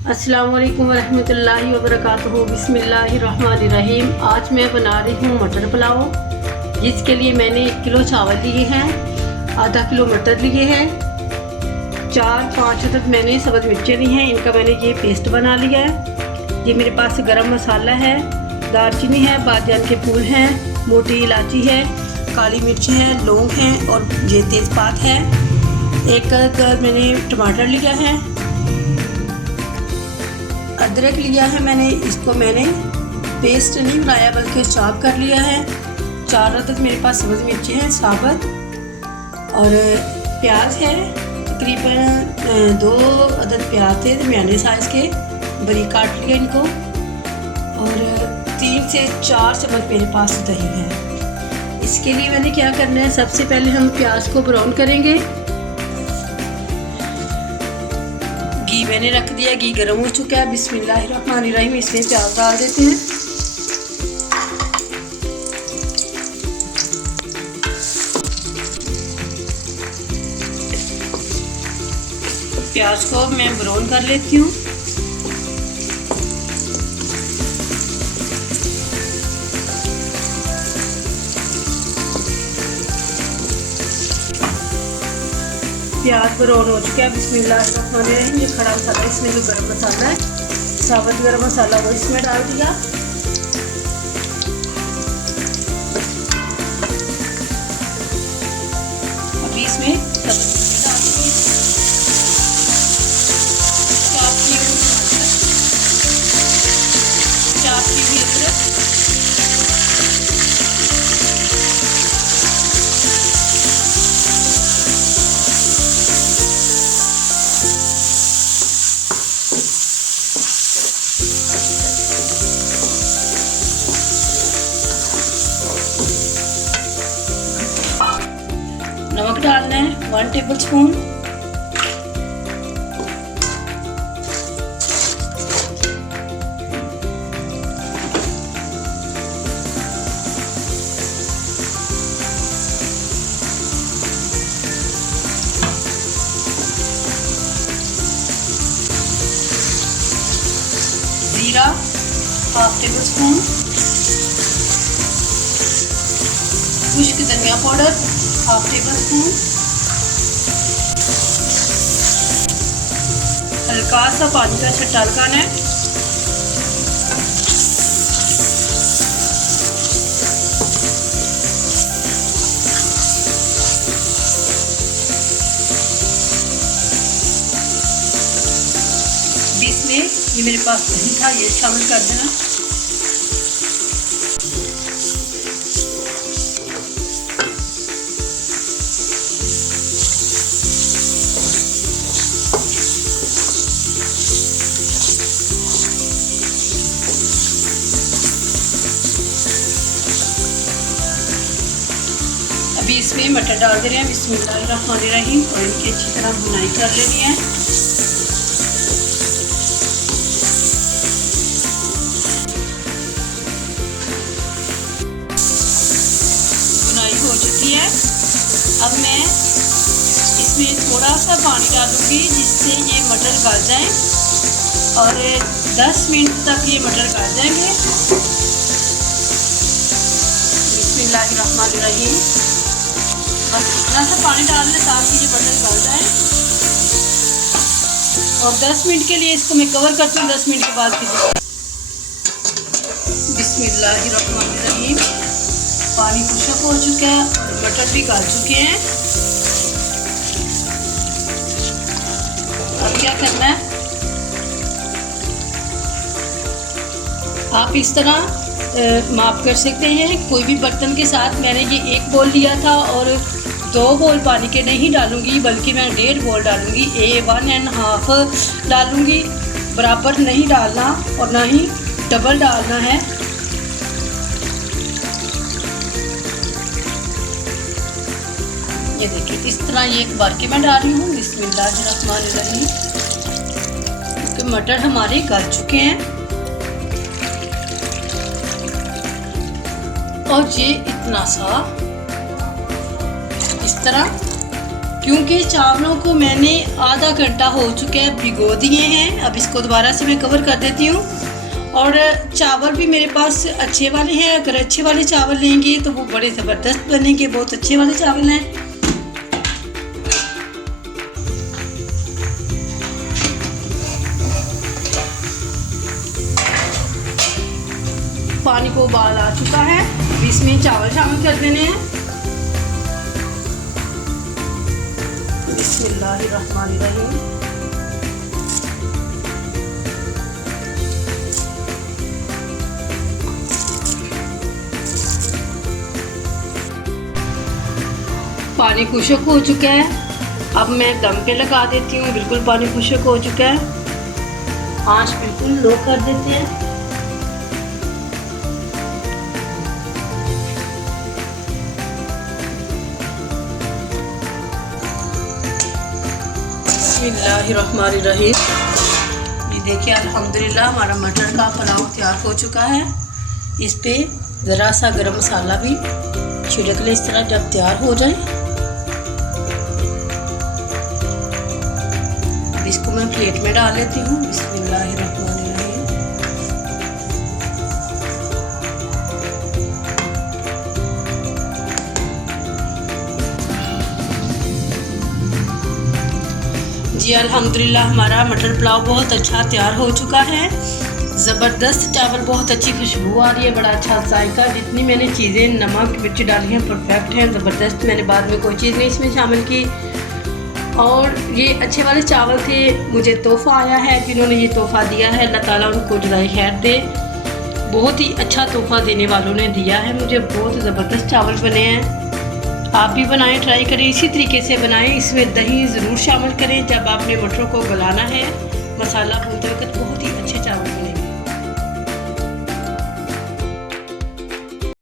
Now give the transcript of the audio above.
अस्सलाम वालेकुम वरहमतुल्लाहि वबरकातुहू। बिस्मिल्लाहिर्रहमानिर्रहीम। आज मैं बना रही हूँ मटर पुलाव, जिसके लिए मैंने 1 किलो चावल लिए हैं, आधा किलो मटर लिए हैं, 4-5 अदद मैंने सब्ज़ मिर्चें ली हैं, इनका मैंने ये पेस्ट बना लिया है। ये मेरे पास गरम मसाला है, दालचीनी है, बादजान के फूल हैं, मोटी इलायची है, काली मिर्च है, लौंग हैं और ये तेज़पात है। एक मैंने टमाटर लिया है, अदरक लिया है मैंने, इसको मैंने पेस्ट नहीं बनाया बल्कि चॉप कर लिया है। 4 अदद मेरे पास सब्ज़ मिर्ची हैं साबुत, और प्याज है तकरीबन 2 अदद प्याज थे दरमियाने साइज़ के, बारीक काट लिया इनको, और 3 से 4 चम्मच मेरे पास दही है। इसके लिए मैंने क्या करना है, सबसे पहले हम प्याज को ब्राउन करेंगे। घी मैंने रख दिया, घी गर्म हो चुका है। बिस्मिल्लाहिर्रहमानिर्रहीम। इसमें प्याज डाल देते हैं। प्याज को मैं ब्राउन कर लेती हूँ। प्याज ब्राउन हो चुका है। बिस्मिल्लाहिर्रहमानिर्रहीम। ये खड़ा मसाला, इसमें जो गरम मसाला है, साबुत गरम मसाला, वो इसमें डाल दिया। अभी इसमें सब्ज़ी डाल दी, चाप की हुई अदरक, नमक डालना है 1 टेबल स्पून, जीरा 1/2 टेबल स्पून, खुश्क धनिया पाउडर 1/2 टेबल स्पून, हल्का सा पानी का छट्टा लगाना है। इसमें ये मेरे पास दही था, ये शामिल कर देना। अभी इसमें मटर डाल दे रहे हैं। बिस्मिल्लाहिर्रहमानिर्रहीम। और इनकी अच्छी तरह भुनाई कर लेनी है। भुनाई हो चुकी है। अब मैं इसमें थोड़ा सा पानी डालूंगी, जिससे ये मटर गल जाए, और 10 मिनट तक ये मटर गल जाएंगे। बिस्मिल्लाहिर्रहमानिर्रहीम। बस इतना सा पानी डाल लें ताकि ये मटर गल जाए, और 10 मिनट के लिए इसको मैं कवर करती हूँ। 10 मिनट के बाद फिर बिस्मिल्लाहिर्रहमानिर्रहीम। पानी खुश्क हो चुका है और मटर भी गल चुके हैं। अब क्या करना है, आप इस तरह माप कर सकते हैं कोई भी बर्तन के साथ। मैंने ये 1 बोल लिया था, और 2 बोल पानी के नहीं डालूंगी, बल्कि मैं 1.5 बोल डालूंगी। 1.5 डालूंगी। बराबर नहीं डालना और ना ही डबल डालना है। ये देखिए, इस तरह ये एक बार के मैं डाल रही हूँ। बिस्मिल्लाहिर्रहमानिर्रहीम। क्योंकि मटर हमारे गल चुके हैं, और ये इतना सा इस तरह क्योंकि चावलों को मैंने आधा घंटा हो चुका है भिगो दिए हैं। अब इसको दोबारा से मैं कवर कर देती हूँ। और चावल भी मेरे पास अच्छे वाले हैं। अगर अच्छे वाले चावल लेंगे तो वो बड़े ज़बरदस्त बनेंगे, बहुत अच्छे वाले चावल हैं। पानी को उबाल आ चुका है, इसमें चावल शामिल कर देने हैं। बिस्मिल्लाहिर्रहमानिर्रहीम। पानी खुश्क हो चुका है। अब मैं दम पे लगा देती हूँ। बिल्कुल पानी खुश्क हो चुका है। आंच बिल्कुल लो कर देते हैं। बिस्मिल्लाहिर्रहमानिर्रहीम। ये देखिए अल्हम्दुलिल्लाह हमारा मटर का पुलाव तैयार हो चुका है। इस पे ज़रा सा गरम मसाला भी छिड़क ले इस तरह जब तैयार हो जाए। अब इसको मैं प्लेट में डाल लेती हूँ। बिस्मिल्लाहिर्रहमानिर्रहीम। जी अल्हम्दुलिल्लाह हमारा मटर पुलाव बहुत अच्छा तैयार हो चुका है। ज़बरदस्त चावल, बहुत अच्छी खुशबू आ रही है, बड़ा अच्छा जायका। जितनी मैंने चीज़ें नमक मिर्च डाली हैं परफेक्ट हैं, ज़बरदस्त। मैंने बाद में कोई चीज़ नहीं इसमें शामिल की। और ये अच्छे वाले चावल थे, मुझे तोहफ़ा आया है, जिन्होंने ये तोहफ़ा दिया है अल्लाह ताला उनको जज़ाए खैर दे। बहुत ही अच्छा तोहफ़ा देने वालों ने दिया है मुझे। बहुत ज़बरदस्त चावल बने हैं। आप भी बनाएं, ट्राई करें, इसी तरीके से बनाएं। इसमें दही ज़रूर शामिल करें जब आपने मटरों को गलाना है। मसाला भूनते वक्त